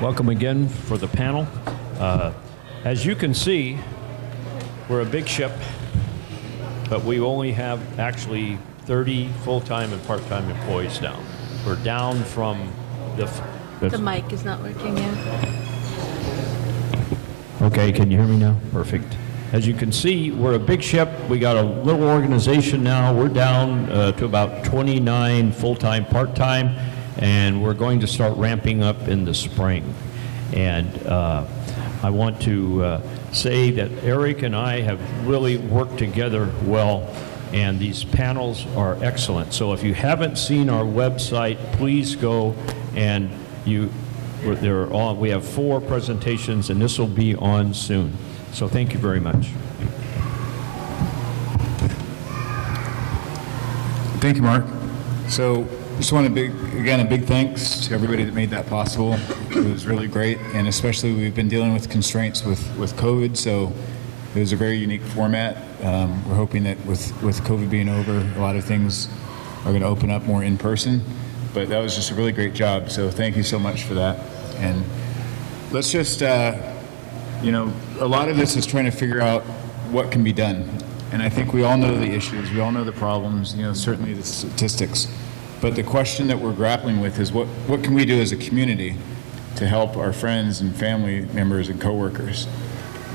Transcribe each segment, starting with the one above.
Welcome again for the panel. As you can see, we're a big ship, but we only have actually 30 full-time and part-time employees now. We're down from The mic is not working yet. Okay, can you hear me now? Perfect. As you can see, we're a big ship. We got a little organization now. We're down to about 29 full-time, part-time, and we're going to start ramping up in the spring. And I want to say that Eric and I have really worked together well, and these panels are excellent. So if you haven't seen our website, please go and they're on. We have 4 presentations, and this will be on soon. So thank you very much. Thank you, Mark. So just want to again, a big thanks to everybody that made that possible. It was really great, and especially we've been dealing with constraints with COVID, so it was a very unique format. We're hoping that with COVID being over, a lot of things are going to open up more in person, but that was just a really great job, so thank you so much for that. And let's just, you know, a lot of this is trying to figure out what can be done. And I think we all know the issues, we all know the problems, you know, certainly the statistics. But the question that we're grappling with is what can we do as a community to help our friends and family members and coworkers?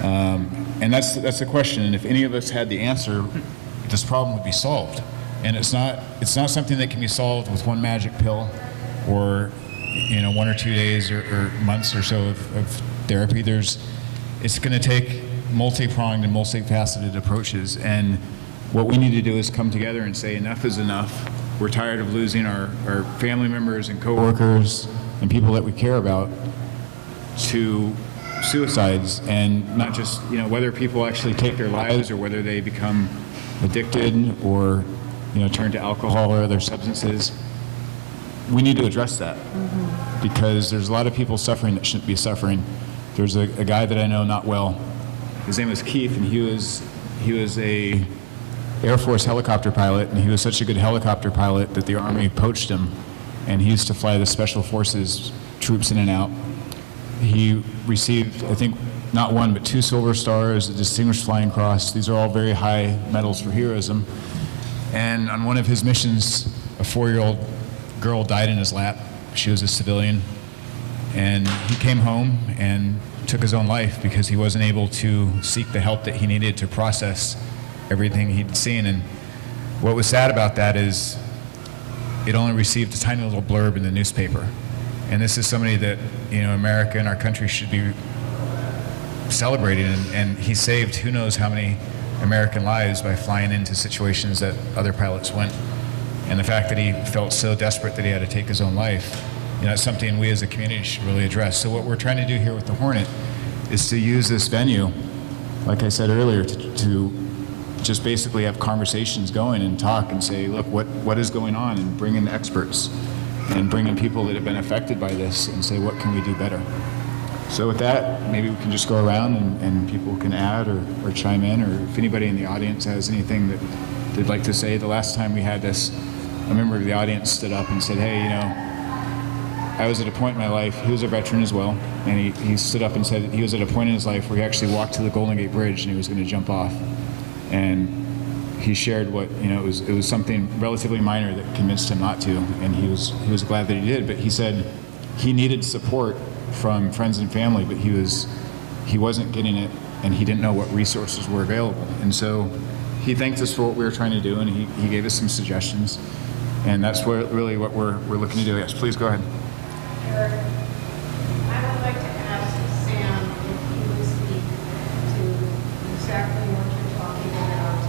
And that's the question. And if any of us had the answer, this problem would be solved. And it's not something that can be solved with one magic pill or, you know, 1 or 2 days or months or so of therapy. It's going to take multi-pronged and multifaceted approaches. And what we need to do is come together and say enough is enough. We're tired of losing our family members and coworkers and people that we care about to suicides, and not just, you know, whether people actually take their lives or whether they become addicted or, you know, turn to alcohol or other substances. We need to address that because there's a lot of people suffering that shouldn't be suffering. There's a guy that I know not well. His name was Keith, and he was a Air Force helicopter pilot, and he was such a good helicopter pilot that the Army poached him, and he used to fly the Special Forces troops in and out. He received, I think, not 1 but 2 Silver Stars, a Distinguished Flying Cross. These are all very high medals for heroism. And on one of his missions, a 4-year-old girl died in his lap. She was a civilian. And he came home and took his own life because he wasn't able to seek the help that he needed to process everything he'd seen. And what was sad about that is it only received a tiny little blurb in the newspaper. And this is somebody that, you know, America and our country should be celebrating. And he saved who knows how many American lives by flying into situations that other pilots went. And the fact that he felt so desperate that he had to take his own life, you know, it's something we as a community should really address. So what we're trying to do here with the Hornet is to use this venue, like I said earlier, to just basically have conversations going and talk and say, look, what is going on, and bring in experts and bring in people that have been affected by this and say, what can we do better? So with that, maybe we can just go around and people can add or chime in, or if anybody in the audience has anything that they'd like to say. The last time we had this, a member of the audience stood up and said, hey, you know, I was at a point in my life, he was a veteran as well, and he stood up and said he was at a point in his life where he actually walked to the Golden Gate Bridge and he was going to jump off. And he shared what, you know, it was something relatively minor that convinced him not to, and he was glad that he did. But he said he needed support from friends and family, but he wasn't getting it, and he didn't know what resources were available. And so he thanked us for what we were trying to do, and he gave us some suggestions, and that's really what we're looking to do. Yes, please go ahead. Eric, I would like to ask Sam if he would speak to exactly what you're talking about,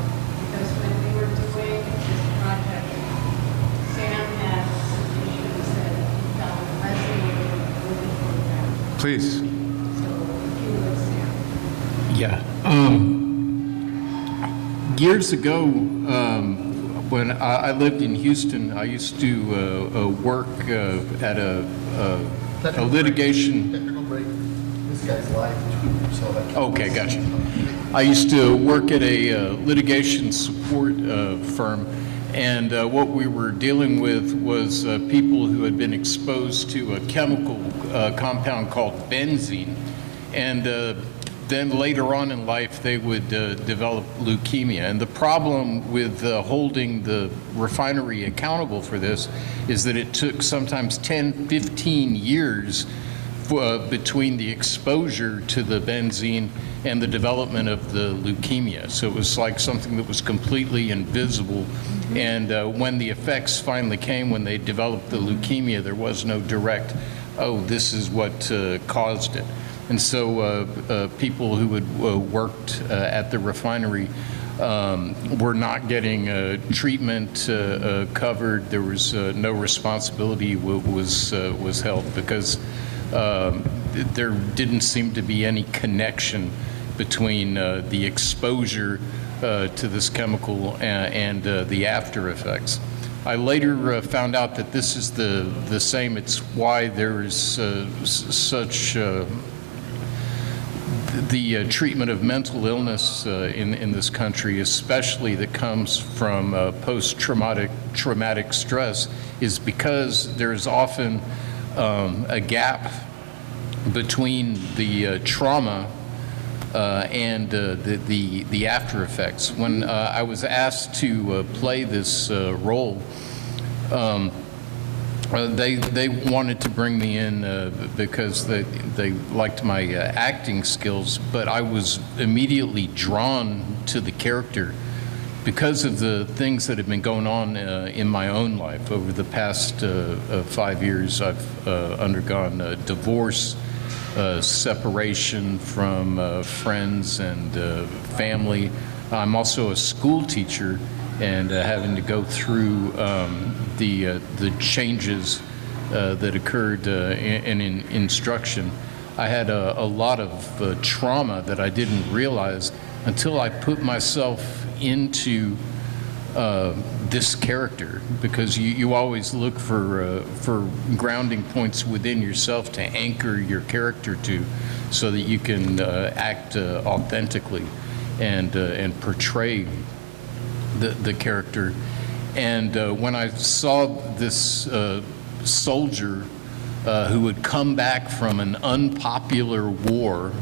because when we were doing this project, Sam had some issues that he felt resonated with the program. Please. So if you would, Sam. Yeah. Years ago, when I lived in Houston, I used to work at a litigation. Technical break. This guy's live too, so that. Okay, gotcha. I used to work at a litigation support firm, And what we were dealing with was people who had been exposed to a chemical compound called benzene. And then later on in life, they would develop leukemia. And the problem with holding the refinery accountable for this is that it took sometimes 10, 15 years between the exposure to the benzene and the development of the leukemia. So it was like something that was completely invisible. And when the effects finally came, when they developed the leukemia, there was no direct, oh, this is what caused it. And so people who had worked at the refinery were not getting treatment covered. There was no responsibility was held because there didn't seem to be any connection between the exposure to this chemical and the after effects. I later found out that this is the same. It's why there is such the treatment of mental illness in this country, especially that comes from post-traumatic stress, is because there is often a gap between the trauma and the after effects. When I was asked to play this role, they wanted to bring me in because they liked my acting skills, but I was immediately drawn to the character because of the things that have been going on in my own life. Over the past 5 years, I've undergone divorce, separation from friends and family. I'm also a school teacher and having to go through the changes that occurred in instruction. I had a lot of trauma that I didn't realize until I put myself into this character, because you always look for grounding points within yourself to anchor your character to, so that you can act authentically and portray the character. And when I saw this soldier who had come back from an unpopular war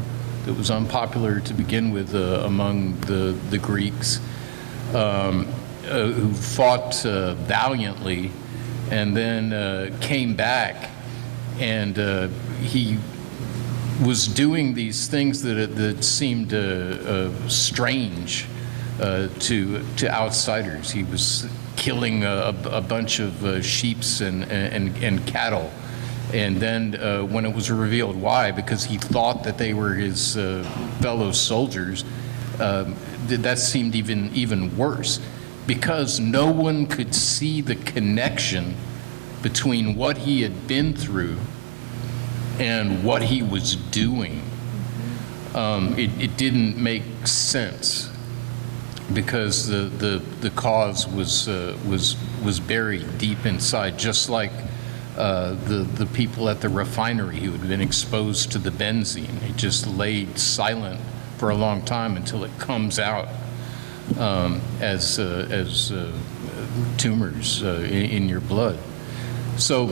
that was unpopular to begin with among the Greeks, who fought valiantly and then came back, and he was doing these things that seemed strange to outsiders. He was killing a bunch of sheeps and cattle. And then when it was revealed why, because he thought that they were his fellow soldiers, that seemed even worse, because no one could see the connection between what he had been through and what he was doing. It didn't make sense, because the cause was buried deep inside, just like the people at the refinery who had been exposed to the benzene. It just laid silent for a long time until it comes out as tumors in your blood. So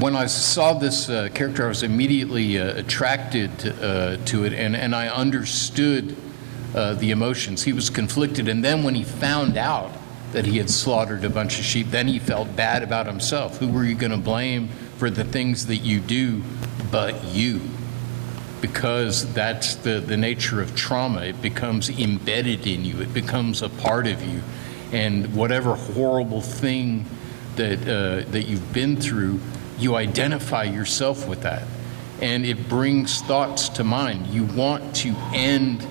when I saw this character, I was immediately attracted to it, and I understood the emotions. He was conflicted, and then when he found out that he had slaughtered a bunch of sheep, then he felt bad about himself. Who were you going to blame for the things that you do but you? Because that's the nature of trauma. It becomes embedded in you. It becomes a part of you. And whatever horrible thing that you've been through, you identify yourself with that. And it brings thoughts to mind. You want to end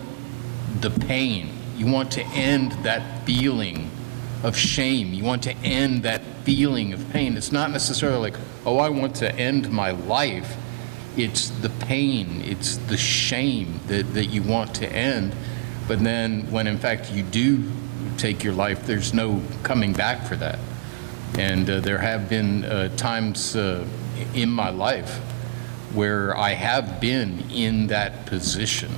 the pain. You want to end that feeling of shame. You want to end that feeling of pain. It's not necessarily like, oh, I want to end my life. It's the pain, it's the shame that you want to end. But then when in fact you do take your life, there's no coming back for that. And there have been times in my life where I have been in that position.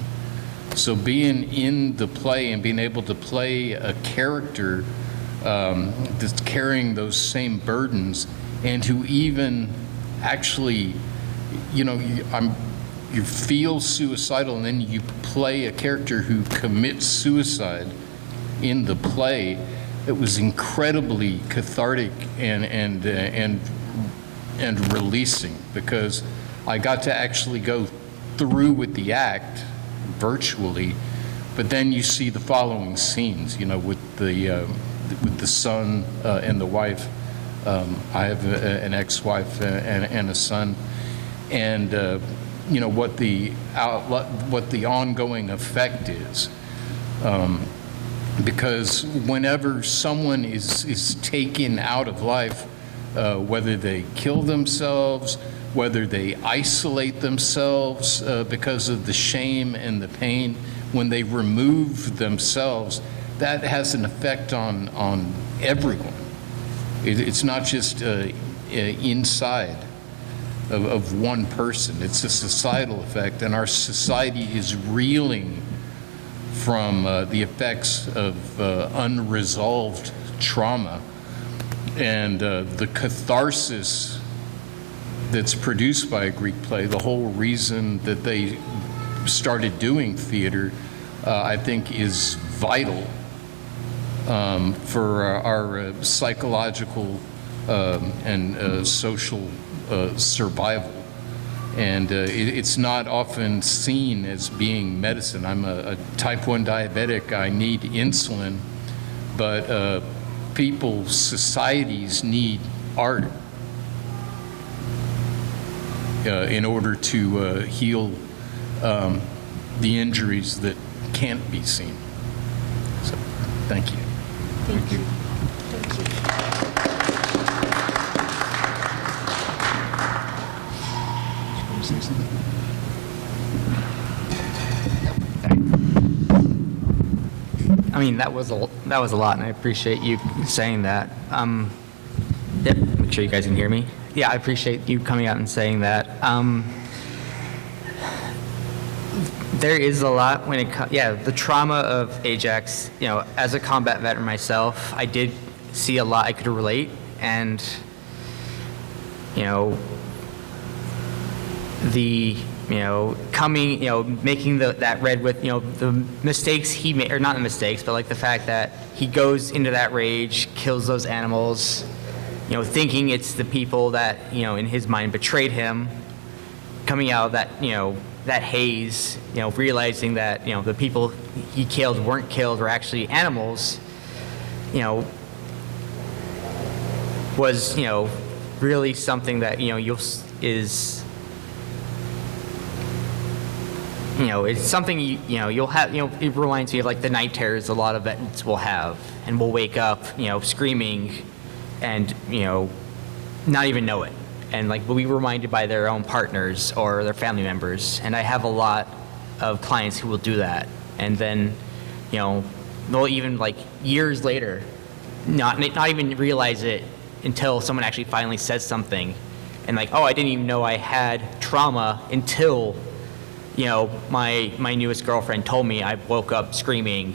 So being in the play and being able to play a character that's carrying those same burdens, and who even actually, you feel suicidal, and then you play a character who commits suicide in the play. It was incredibly cathartic and releasing, because I got to actually go through with the act virtually, but then you see the following scenes, with the son and the wife. I have an ex-wife and a son, and what the ongoing effect is. Because whenever someone is taken out of life, whether they kill themselves, whether they isolate themselves because of the shame and the pain, when they remove themselves, that has an effect on everyone. It's not just inside of one person. It's a societal effect, and our society is reeling from the effects of unresolved trauma, and the catharsis that's produced by a Greek play. The whole reason that they started doing theater, I think, is vital for our psychological and social survival. And it's not often seen as being medicine. I'm a type 1 diabetic. I need insulin, but societies need art in order to heal the injuries that can't be seen. So, thank you. Thank you. Thank you. I mean, that was a lot, and I appreciate you saying that. Yep, make sure you guys can hear me. Yeah, I appreciate you coming out and saying that. There is a lot when it comes, the trauma of Ajax, as a combat veteran myself, I did see a lot I could relate, and, making that red with, the mistakes he made, or not the mistakes, but like the fact that he goes into that rage, kills those animals, thinking it's the people that, in his mind betrayed him, coming out of that, that haze, realizing that, the people he killed weren't killed, were actually animals, was, really something that, it's something you'll have. It reminds me of like the night terrors a lot of vets will have, and will wake up, screaming, and not even know it, and like will be reminded by their own partners or their family members. And I have a lot of clients who will do that, and then, they'll even like years later, not even realize it until someone actually finally says something, and like, oh, I didn't even know I had trauma until, my newest girlfriend told me I woke up screaming,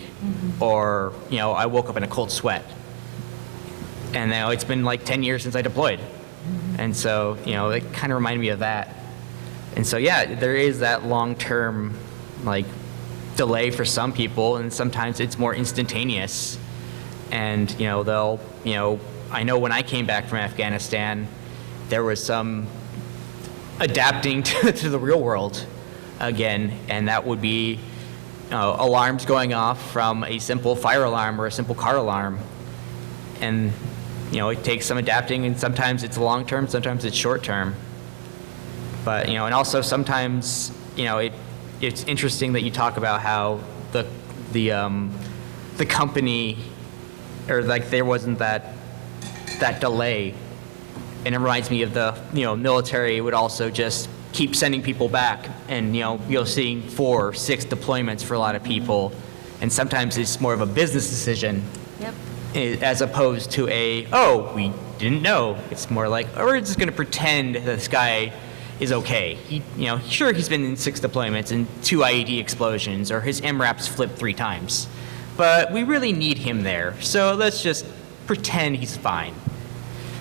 or, I woke up in a cold sweat. And now it's been like 10 years since I deployed. And so, it kind of reminded me of that. And so, there is that long-term, like, delay for some people, and sometimes it's more instantaneous. And, they'll, I know when I came back from Afghanistan, there was some adapting to the real world again, and that would be alarms going off from a simple fire alarm or a simple car alarm. And, it takes some adapting, and sometimes it's long term, sometimes it's short term. But, and also sometimes, it's interesting that you talk about how the company, or like there wasn't that delay. And it reminds me of the, military would also just keep sending people back, and, you're seeing 4 or 6 deployments for a lot of people. And sometimes it's more of a business decision. Yep. As opposed to we didn't know. It's more like, we're just going to pretend that this guy is okay. He, sure, he's been in 6 deployments and 2 IED explosions, or his MRAP's flipped 3 times. But we really need him there. So let's just, pretend he's fine.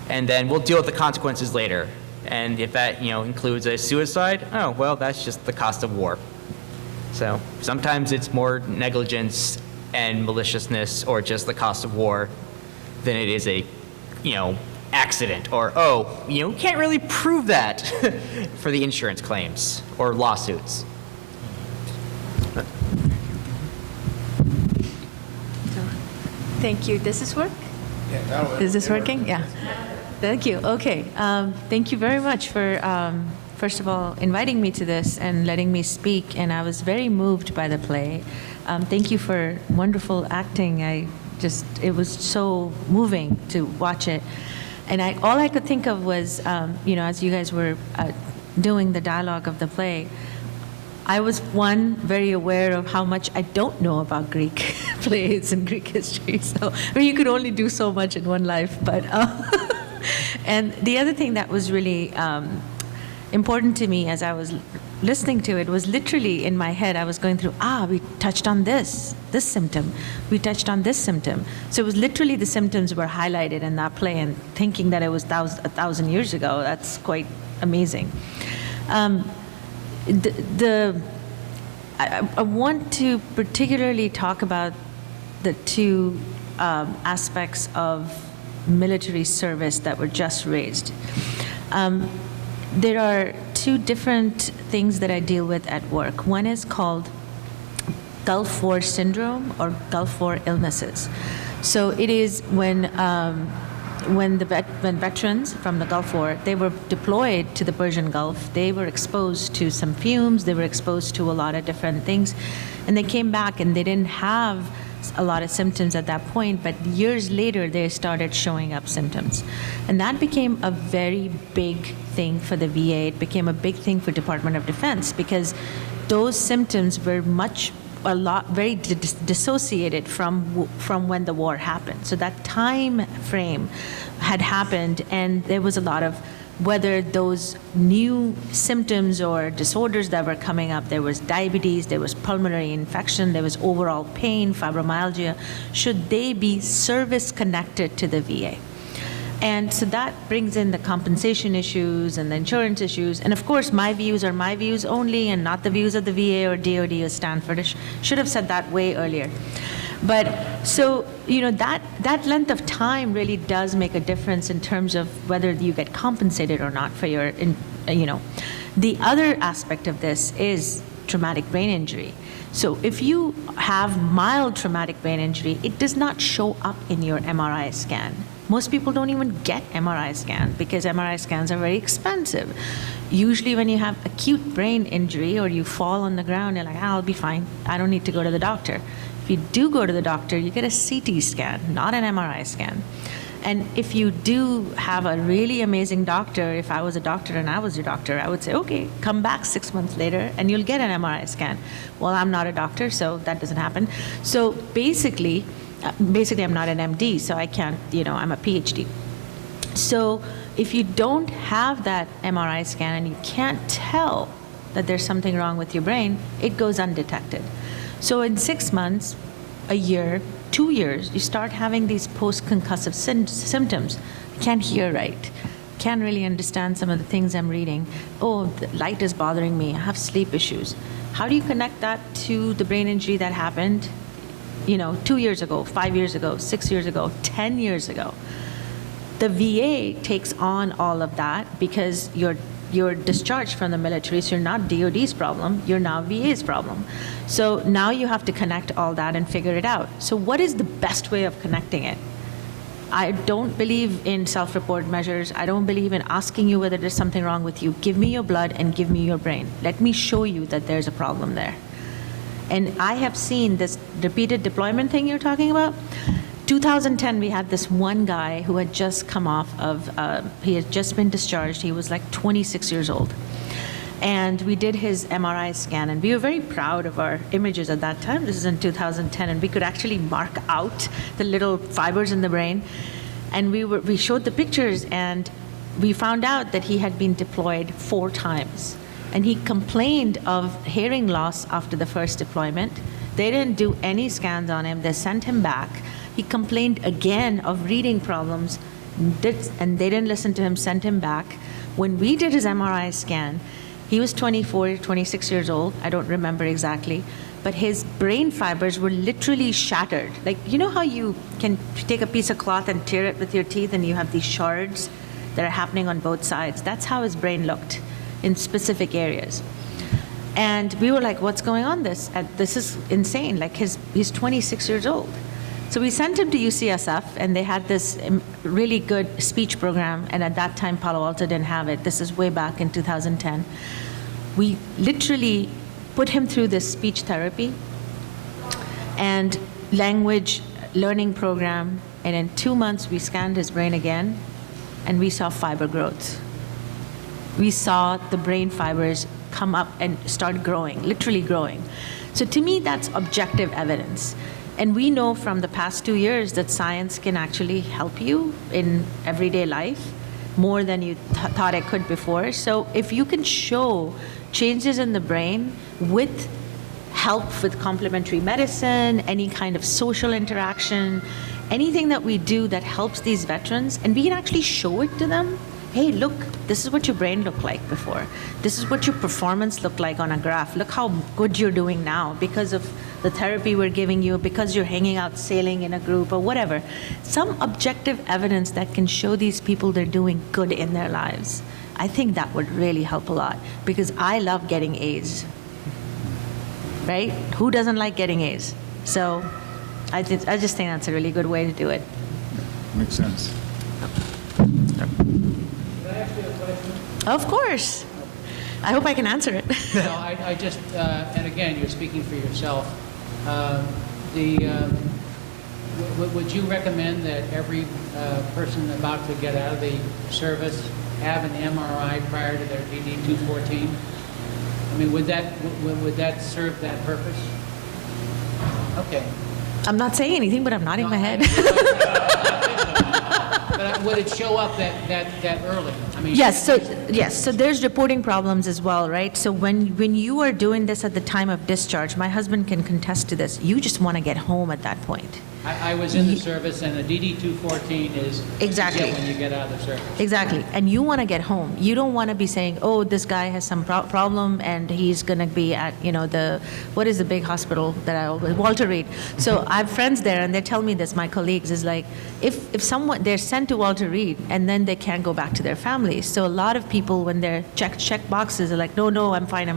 And then we'll deal with the consequences later. And if that, includes a suicide, oh, well, that's just the cost of war. So sometimes it's more negligence and maliciousness or just the cost of war than it is a, accident or, can't really prove that for the insurance claims or lawsuits. Thank you. Does this work? Is this working? Yeah. Thank you. Okay. Thank you very much for, first of all, inviting me to this and letting me speak. And I was very moved by the play. Thank you for wonderful acting. It was so moving to watch it. And all I could think of was, as you guys were doing the dialogue of the play, I was, very aware of how much I don't know about Greek plays and Greek history. So, you could only do so much in one life. But, and the other thing that was really important to me as I was listening to it was literally in my head, I was going through, we touched on this symptom. We touched on this symptom. So it was literally the symptoms were highlighted in that play, and thinking that it was 1,000 years ago, that's quite amazing. I want to particularly talk about the two aspects of military service that were just raised. There are two different things that I deal with at work. One is called Gulf War syndrome or Gulf War illnesses. So it is when veterans from the Gulf War, they were deployed to the Persian Gulf, they were exposed to some fumes, they were exposed to a lot of different things, and they came back and they didn't have a lot of symptoms at that point, but years later they started showing up symptoms. And that became a very big thing for the VA. It became a big thing for Department of Defense because those symptoms were very dissociated from when the war happened. So that time frame had happened, and there was a lot of whether those new symptoms or disorders that were coming up, there was diabetes, there was pulmonary infection, there was overall pain, fibromyalgia, should they be service connected to the VA? And so that brings in the compensation issues and the insurance issues. And of course, my views are my views only and not the views of the VA or DOD or Stanford. I should have said that way earlier. But so, that length of time really does make a difference in terms of whether you get compensated or not for your, The other aspect of this is traumatic brain injury. So if you have mild traumatic brain injury, it does not show up in your MRI scan. Most people don't even get MRI scan because MRI scans are very expensive. Usually when you have acute brain injury or you fall on the ground, you're like, I'll be fine. I don't need to go to the doctor. If you do go to the doctor, you get a CT scan, not an MRI scan. And if you do have a really amazing doctor, if I was a doctor and I was your doctor, I would say, okay, come back 6 months later and you'll get an MRI scan. Well, I'm not a doctor, so that doesn't happen. So basically I'm not an MD, so I can't, I'm a PhD. So if you don't have that MRI scan and you can't tell that there's something wrong with your brain, it goes undetected. So in 6 months, a year, 2 years, you start having these post-concussive symptoms. Can't hear right. Can't really understand some of the things I'm reading. Oh, the light is bothering me. I have sleep issues. How do you connect that to the brain injury that happened, 2 years ago, 5 years ago, 6 years ago, 10 years ago? The VA takes on all of that because you're discharged from the military, so you're not DOD's problem, you're now VA's problem. So now you have to connect all that and figure it out. So what is the best way of connecting it? I don't believe in self-report measures. I don't believe in asking you whether there's something wrong with you. Give me your blood and give me your brain. Let me show you that there's a problem there. And I have seen this repeated deployment thing you're talking about. 2010, we had this one guy who had just come off of, he had just been discharged. He was like 26 years old. And we did his MRI scan, and we were very proud of our images at that time. This is in 2010, and we could actually mark out the little fibers in the brain. And we showed the pictures, and we found out that he had been deployed 4 times. And he complained of hearing loss after the first deployment. They didn't do any scans on him. They sent him back. He complained again of reading problems, and they didn't listen to him, sent him back. When we did his MRI scan, he was 24, 26 years old, I don't remember exactly, but his brain fibers were literally shattered. Like, you know how you can take a piece of cloth and tear it with your teeth and you have these shards that are happening on both sides? That's how his brain looked in specific areas. And we were like, what's going on this? This is insane. Like, he's 26 years old. So we sent him to UCSF, and they had this really good speech program, and at that time, Palo Alto didn't have it. This is way back in 2010. We literally put him through this speech therapy and language learning program, and in 2 months, we scanned his brain again, and we saw fiber growth. We saw the brain fibers come up and start growing, literally growing. So to me, that's objective evidence. And we know from the past 2 years that science can actually help you in everyday life more than you thought it could before. So if you can show changes in the brain with help with complementary medicine, any kind of social interaction, anything that we do that helps these veterans, and we can actually show it to them. Hey, look, this is what your brain looked like before. This is what your performance looked like on a graph. Look how good you're doing now because of the therapy we're giving you, because you're hanging out sailing in a group or whatever. Some objective evidence that can show these people they're doing good in their lives. I think that would really help a lot, because I love getting A's, right? Who doesn't like getting A's? So I just think that's a really good way to do it. Makes sense. Of course. I hope I can answer it. No, I just, and again, you're speaking for yourself. Would you recommend that every person about to get out of the service have an MRI prior to their DD-214? I mean, would that serve that purpose? Okay. I'm not saying anything, but I'm nodding my head. But would it show up that early? I mean, Yes, so there's reporting problems as well, right? So when you are doing this at the time of discharge, my husband can contest to this, you just want to get home at that point. I was in the service, and the DD-214 is what you Exactly. get when you get out of the service. Exactly, and you want to get home. You don't want to be saying, oh, this guy has some problem and he's going to be at, what is the big hospital that I always, Walter Reed. So I have friends there, and they tell me this, my colleagues, is like, if someone, they're sent to Walter Reed and then they can't go back to their families. So a lot of people, when they're check boxes, are like, no, I'm fine.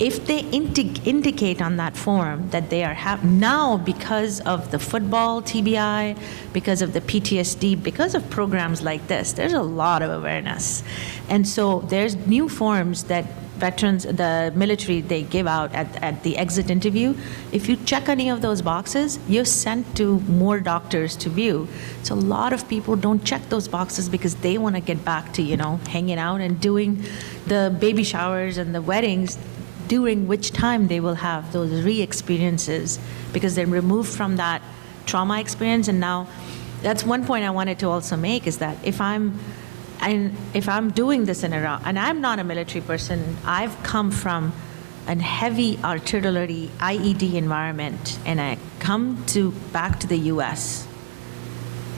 If they indicate on that form that they are now, because of the football TBI, because of the PTSD, because of programs like this, there's a lot of awareness. And so there's new forms that veterans, the military, they give out at the exit interview. If you check any of those boxes, you're sent to more doctors to view. So a lot of people don't check those boxes because they want to get back to, hanging out and doing the baby showers and the weddings, during which time they will have those re-experiences because they're removed from that trauma experience. And now, that's one point I wanted to also make, is that if I'm doing this in Iraq, and I'm not a military person, I've come from a heavy artillery IED environment, and I come back to the U.S.,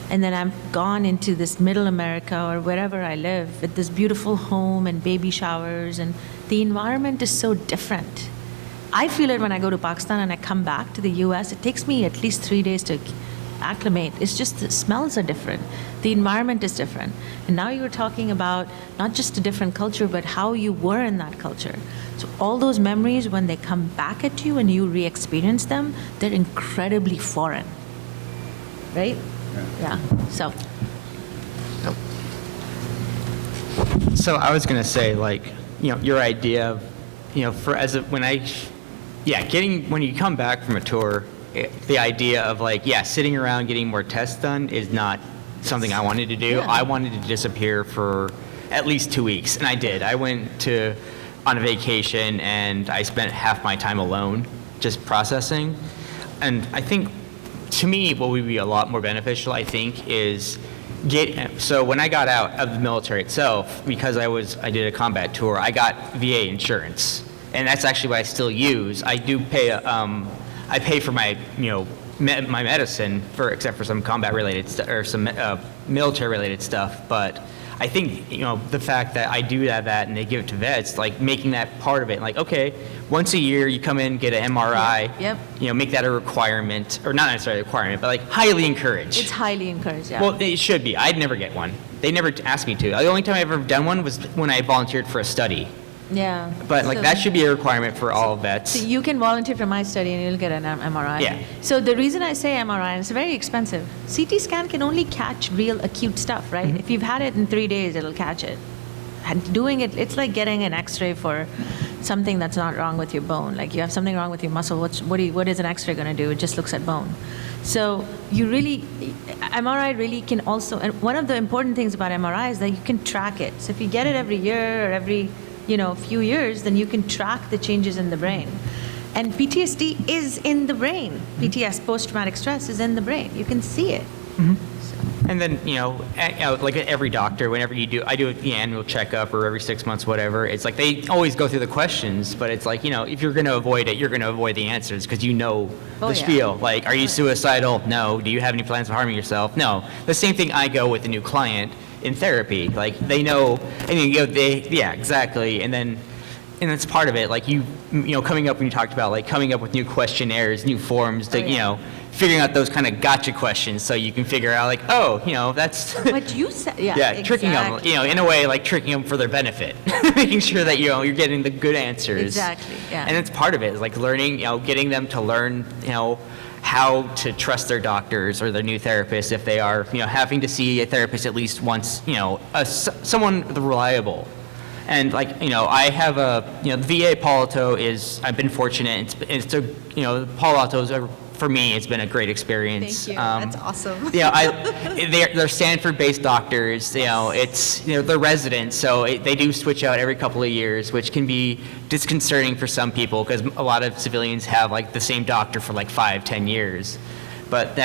and then I'm gone into this middle America or wherever I live with this beautiful home and baby showers, and the environment is so different. I feel it when I go to Pakistan and I come back to the US. It takes me at least 3 days to acclimate. It's just the smells are different. The environment is different. And now you were talking about not just a different culture, but how you were in that culture. So all those memories, when they come back at you and you re-experience them, they're incredibly foreign, right? Yeah, so. So I was going to say, your idea of, when you come back from a tour, the idea of sitting around getting more tests done is not something I wanted to do. Yeah. I wanted to disappear for at least 2 weeks, and I did. I went on a vacation, and I spent half my time alone just processing. And I think, to me, what would be a lot more beneficial, I think, is so when I got out of the military itself, because I did a combat tour, I got VA insurance, and that's actually what I still use. I do pay I pay for my my medicine, except for some combat-related stuff or some military-related stuff. But I think, the fact that I do have that and they give it to vets, like making that part of it, like, okay, once a year you come in, get an MRI, Yep. Make that a requirement, or not necessarily a requirement, but like highly encouraged. It's highly encouraged, yeah. Well, it should be. I'd never get one. They never asked me to. The only time I've ever done one was when I volunteered for a study. Yeah. But like So- that should be a requirement for all vets. So you can volunteer for my study and you'll get an MRI. Yeah. So the reason I say MRI, it's very expensive. CT scan can only catch real acute stuff, right? If you've had it in 3 days, it'll catch it. And doing it, it's like getting an X-ray for something that's not wrong with your bone. Like you have something wrong with your muscle. What is an X-ray going to do? It just looks at bone. So MRI really can also, and one of the important things about MRI is that you can track it. So if you get it every year or every few years, then you can track the changes in the brain. And PTSD is in the brain. PTS, post-traumatic stress, is in the brain. You can see it. And then, like every doctor, whenever I do the annual checkup or every 6 months, whatever, it's like they always go through the questions, but it's like, if you're going to avoid it, you're going to avoid the answers because Oh, the yeah. spiel. Like, are you suicidal? No. Do you have any plans of harming yourself? No. The same thing I go with a new client in therapy. Like, they know, and yeah, exactly. And it's part of it. Like, coming up, when you talked about, like, coming up with new questionnaires, new forms, figuring out those kind of gotcha questions so you can figure out, like, that's... What you said, yeah, Yeah, tricking them, exactly. in a way, like tricking them for their benefit, making sure that you're getting the good answers. Exactly, yeah. And it's part of it, is like learning, getting them to learn, how to trust their doctors or their new therapists if they are, having to see a therapist at least once, someone reliable. And like, I have the VA Palo Alto I've been fortunate. Palo Alto's for me, it's been a great experience. Thank you. That's awesome. They're Stanford-based doctors. They're residents, so they do switch out every couple of years, which can be disconcerting for some people because a lot of civilians have like the same doctor for like 5-10 years. But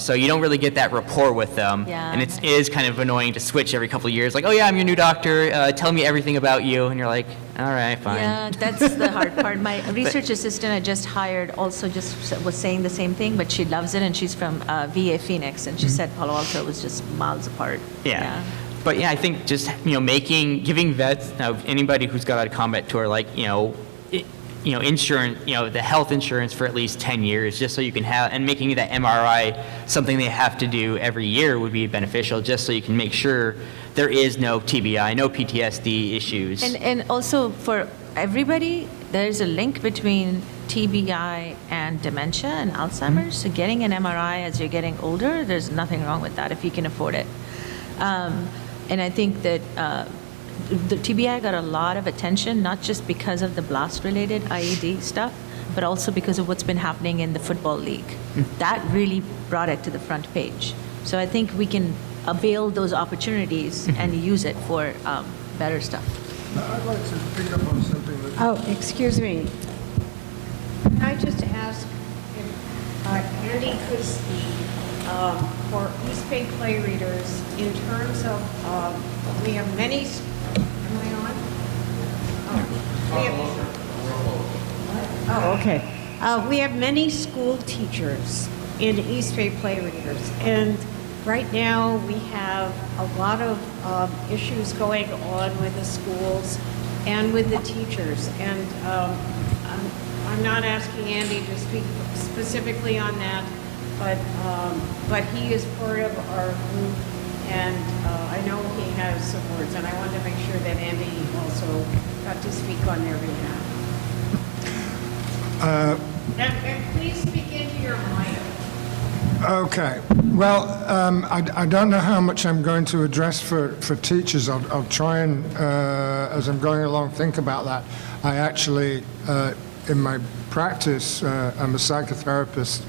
so you don't really get that rapport with them, Yeah. and it is kind of annoying to switch every couple of years. Like, oh yeah, I'm your new doctor. Tell me everything about you, and you're like, all right, fine. Yeah, that's the hard part. My research assistant I just hired also just was saying the same thing, but she loves it, and she's from VA Phoenix, and she said Palo Alto was just miles apart. Yeah. But yeah, I think just giving vets, anybody who's got a combat tour, like insurance, the health insurance for at least 10 years, just so you can have, and making that MRI something they have to do every year would be beneficial, just so you can make sure there is no TBI, no PTSD issues. And also for everybody, there's a link between TBI and dementia and Alzheimer's. So getting an MRI as you're getting older, there's nothing wrong with that if you can afford it. And I think that the TBI got a lot of attention, not just because of the blast-related IED stuff, but also because of what's been happening in the Football League. That really brought it to the front page. So I think we can avail those opportunities and use it for better stuff. I'd like to pick up on something that... Oh, excuse me. Can I just ask if Andy could speak for East Bay Play Readers in terms of, we have many, am I on? Oh, okay. We have many school teachers in East Bay Play Readers, and right now we have a lot of issues going on with the schools and with the teachers. And I'm not asking Andy to speak specifically on that, but he is part of our group, and I know he has some words, and I wanted to make sure that Andy also got to speak on their behalf. And please speak into your mic. Okay. Well, I don't know how much I'm going to address for teachers. I'll try and, as I'm going along, think about that. I actually, in my practice, I'm a psychotherapist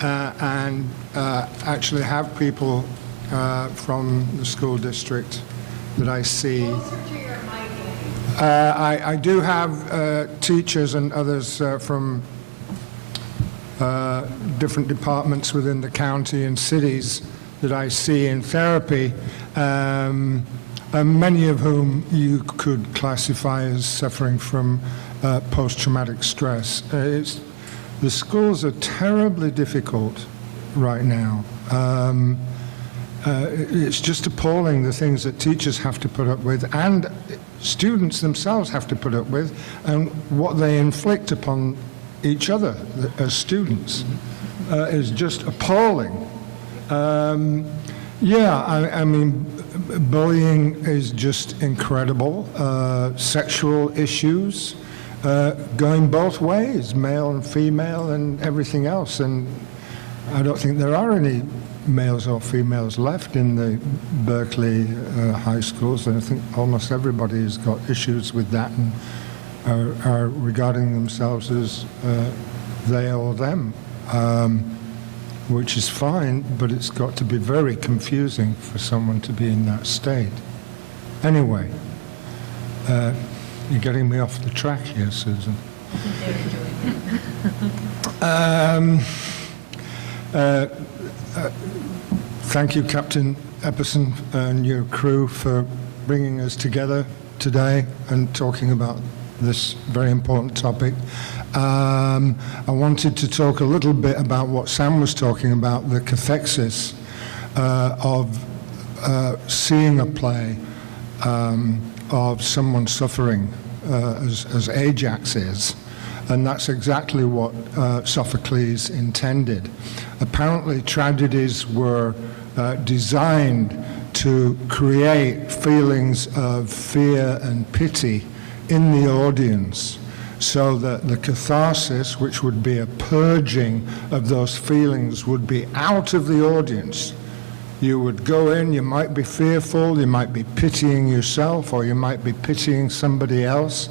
and actually have people from the school district that I see. Closer to your mic, Andy. I do have teachers and others from different departments within the county and cities that I see in therapy, and many of whom you could classify as suffering from post-traumatic stress. The schools are terribly difficult right now. It's just appalling, the things that teachers have to put up with and students themselves have to put up with, and what they inflict upon each other as students is just appalling. I mean, bullying is just incredible. Sexual issues going both ways, male and female and everything else. And I don't think there are any males or females left in the Berkeley high schools. And I think almost everybody has got issues with that and are regarding themselves as they or them. Which is fine, but it's got to be very confusing for someone to be in that state. Anyway, you're getting me off the track here, Susan. Thank you, Captain Epperson and your crew, for bringing us together today and talking about this very important topic. I wanted to talk a little bit about what Sam was talking about, the cathexis of seeing a play of someone suffering as Ajax is. And that's exactly what Sophocles intended. Apparently, tragedies were designed to create feelings of fear and pity in the audience, so that the catharsis, which would be a purging of those feelings, would be out of the audience. You would go in, you might be fearful, you might be pitying yourself, or you might be pitying somebody else.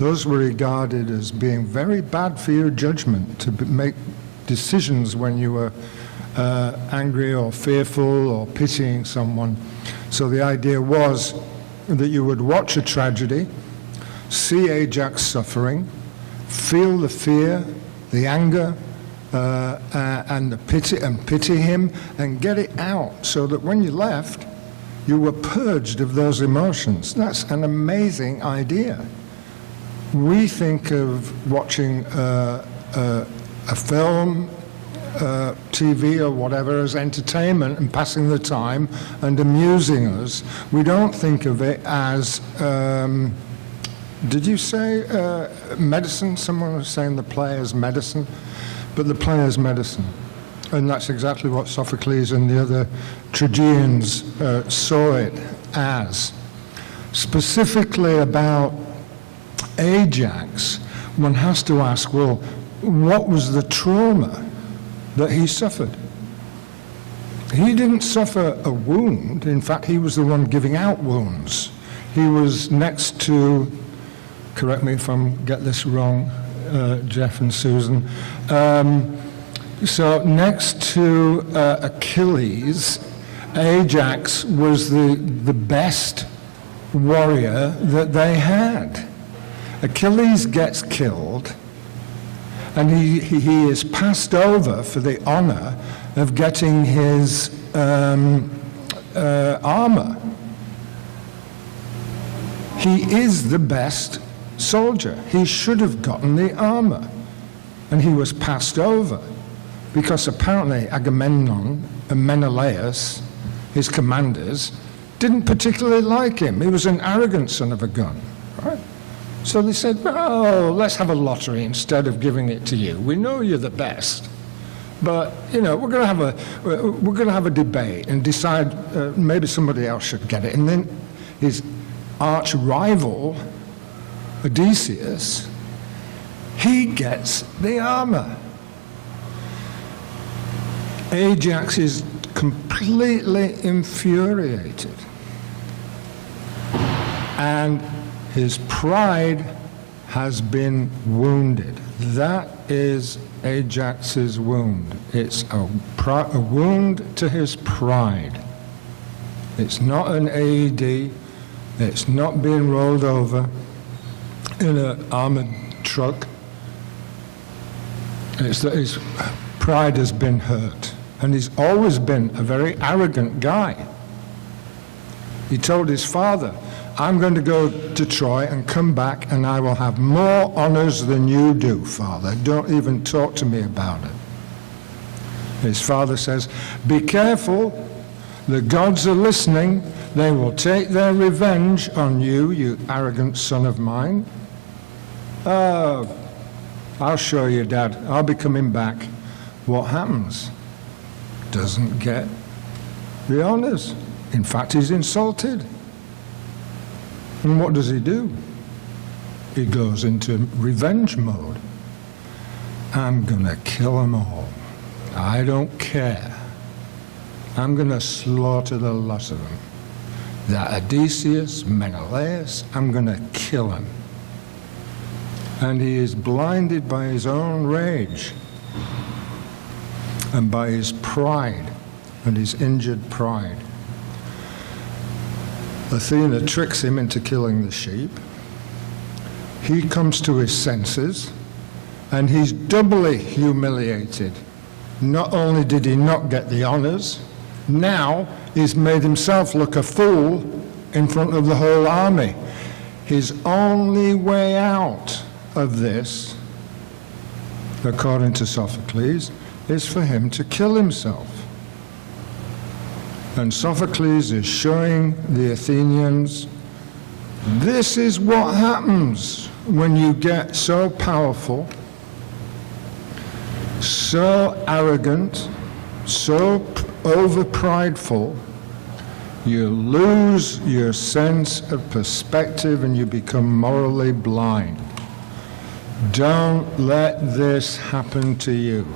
Those were regarded as being very bad for your judgment, to make decisions when you were angry or fearful or pitying someone. So the idea was that you would watch a tragedy, see Ajax suffering, feel the fear, the anger, and the pity, and pity him, and get it out, so that when you left, you were purged of those emotions. That's an amazing idea. We think of watching a film, TV or whatever as entertainment and passing the time and amusing us. We don't think of it as did you say medicine? Someone was saying the play as medicine, but the play as medicine. And that's exactly what Sophocles and the other tragedians saw it as. Specifically about Ajax, one has to ask, well, what was the trauma that he suffered? He didn't suffer a wound. In fact, he was the one giving out wounds. He was next to, correct me if I get this wrong, Jeff and Susan. So next to Achilles, Ajax was the best warrior that they had. Achilles gets killed, and he is passed over for the honor of getting his armor. He is the best soldier. He should have gotten the armor, and he was passed over because apparently Agamemnon and Menelaus, his commanders, didn't particularly like him. He was an arrogant son of a gun, right? So they said, oh, let's have a lottery instead of giving it to you. We know you're the best, but we're going to have a debate and decide maybe somebody else should get it. And then his arch rival, Odysseus, he gets the armor. Ajax is completely infuriated, and his pride has been wounded. That is Ajax's wound. It's a wound to his pride. It's not an AED. It's not being rolled over in an armored truck. It's that his pride has been hurt. And he's always been a very arrogant guy. He told his father, I'm going to go to Troy and come back and I will have more honors than you do, Father. Don't even talk to me about it. His father says, "Be careful, the gods are listening. They will take their revenge on you, you arrogant son of mine." "Oh, I'll show you, Dad. I'll be coming back." What happens? Doesn't get the honors. In fact, he's insulted. And what does he do? He goes into revenge mode. I'm going to kill them all. I don't care. I'm going to slaughter the lot of them. That Odysseus, Menelaus, I'm going to kill him. And he is blinded by his own rage and by his pride and his injured pride. Athena tricks him into killing the sheep. He comes to his senses, and he's doubly humiliated. Not only did he not get the honors, now he's made himself look a fool in front of the whole army. His only way out of this, according to Sophocles, is for him to kill himself. And Sophocles is showing the Athenians, this is what happens when you get so powerful, so arrogant, so over-prideful, you lose your sense of perspective and you become morally blind. Don't let this happen to you.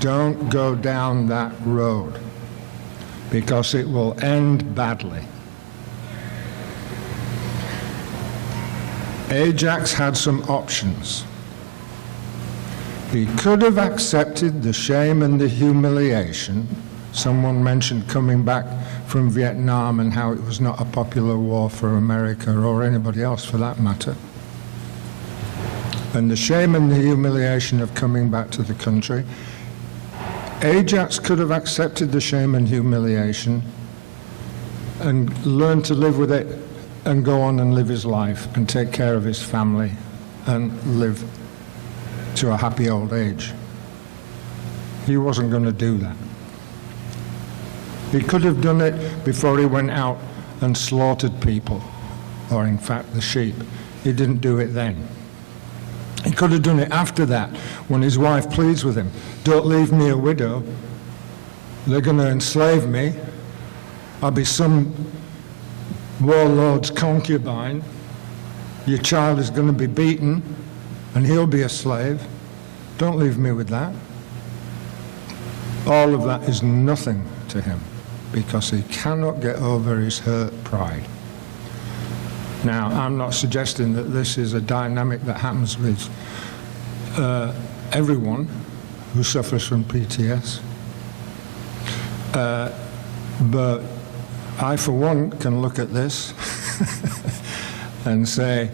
Don't go down that road, because it will end badly. Ajax had some options. He could have accepted the shame and the humiliation. Someone mentioned coming back from Vietnam and how it was not a popular war for America or anybody else for that matter. And the shame and the humiliation of coming back to the country. Ajax could have accepted the shame and humiliation and learned to live with it and go on and live his life and take care of his family and live to a happy old age. He wasn't going to do that. He could have done it before he went out and slaughtered people, or in fact the sheep. He didn't do it then. He could have done it after that, when his wife pleads with him, "Don't leave me a widow. They're going to enslave me. I'll be some warlord's concubine. Your child is going to be beaten, and he'll be a slave. Don't leave me with that." All of that is nothing to him, because he cannot get over his hurt pride. Now, I'm not suggesting that this is a dynamic that happens with everyone who suffers from PTS. But I, for one, can look at this and say,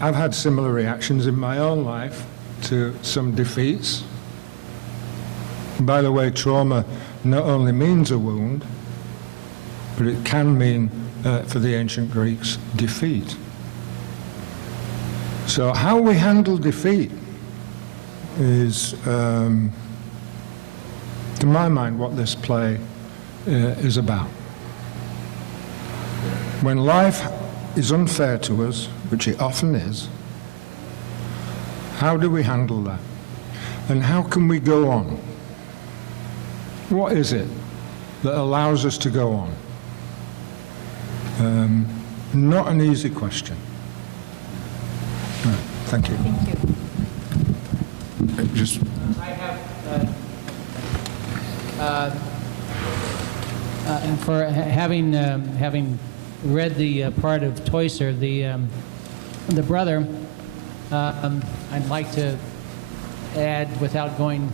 I've had similar reactions in my own life to some defeats. By the way, trauma not only means a wound, but it can mean, for the ancient Greeks, defeat. So how we handle defeat is, to my mind, what this play is about. When life is unfair to us, which it often is, how do we handle that? And how can we go on? What is it that allows us to go on? Not an easy question. Right, thank you. Thank you. Just I have, and for having read the part of Toyser, the brother, I'd like to add, without going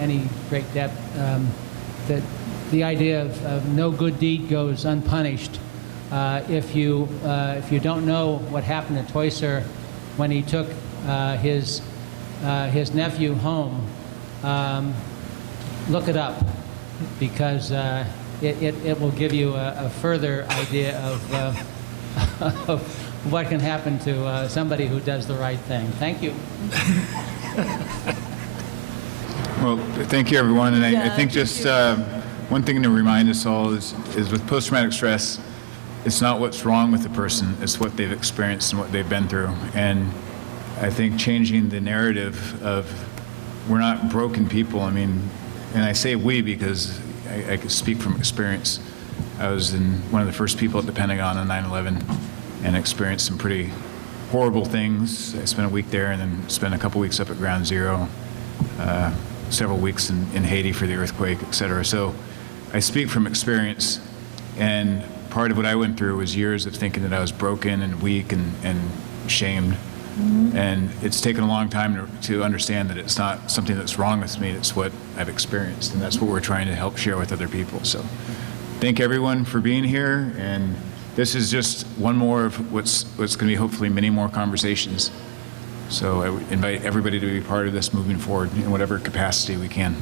any great depth, that the idea of no good deed goes unpunished. If you don't know what happened to Toyser when he took his nephew home, look it up, because it will give you a further idea of what can happen to somebody who does the right thing. Thank you. Well, thank you, everyone, and I think just one thing to remind us all is with post-traumatic stress, it's not what's wrong with the person, it's what they've experienced and what they've been through. And I think changing the narrative of we're not broken people, I mean, and I say we because I could speak from experience. I was one of the first people at the Pentagon on 9/11 and experienced some pretty horrible things. I spent a week there and then spent a couple weeks up at Ground Zero, several weeks in Haiti for the earthquake, et cetera. So I speak from experience, and part of what I went through was years of thinking that I was broken and weak and shamed. And it's taken a long time to understand that it's not something that's wrong with me, it's what I've experienced, and that's what we're trying to help share with other people. So thank everyone for being here, and this is just one more of what's going to be hopefully many more conversations. So I would invite everybody to be part of this moving forward in whatever capacity we can.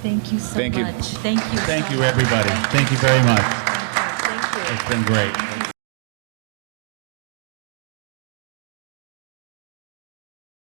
Thank you so Thank you. much. Thank you. Thank you, everybody. Thank you very much. Thank you. It's been great.